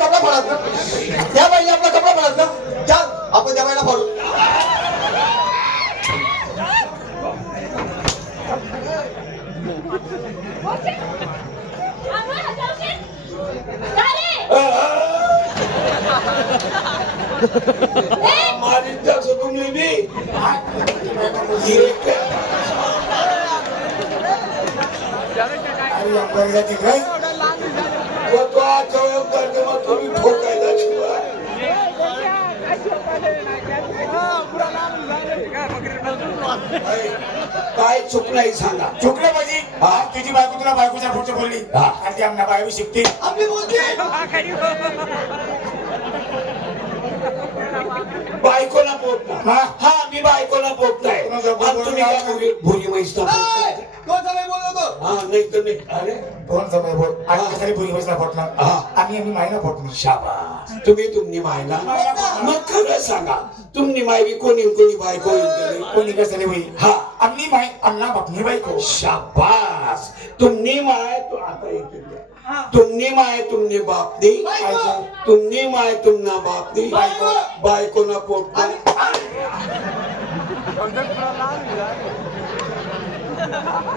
कपडा फाडत ना. त्या बाईने आपला कपडा फाडत ना. चल आपण त्या बाईला फाडू. माझी तसं तुम्ही बी व तो आचरण करते मग तुम्ही ठोकायला शिवाय. काय चुक नाही सांगा. चुकलं माझी. हा. तुझी बायको तुला बायकोच्या पुढची बोलली. हा. आणि ती आमना शिकते. बोलते. बायकोला ना हा. हा मी बायकोला बोट आणि तुम्ही काय भुरी- म्हैस कोण समय बोललो तो हा नाही तर नाही. अरे. दोन समय बोल? आणि. कसारी बोली बसला फोटणार. आम्ही आम्ही मायना फोटणार शाबास. तुम्ही तुमनी मायला. मग खरं सांगा तुमनी मायवी कोणी कोणी बायको कोणी कसारी होई हा. आम्ही माय अण्णा बापनी बायको. शाबास. तुमनी माय तो आता. तुमनी माय तुमने बापनी. बायको. तुमनी माय तुमना बापनी. बायको. बायको ना पोट.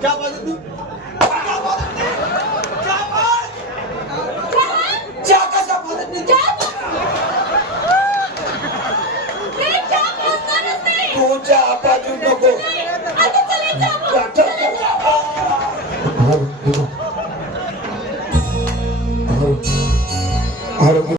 क्या बात है तू? क्या बात है क्या बात? क्या का क्या बात है क्या कोचा आपा जुनो को। अरे चले जाओ काटा काटा हर हर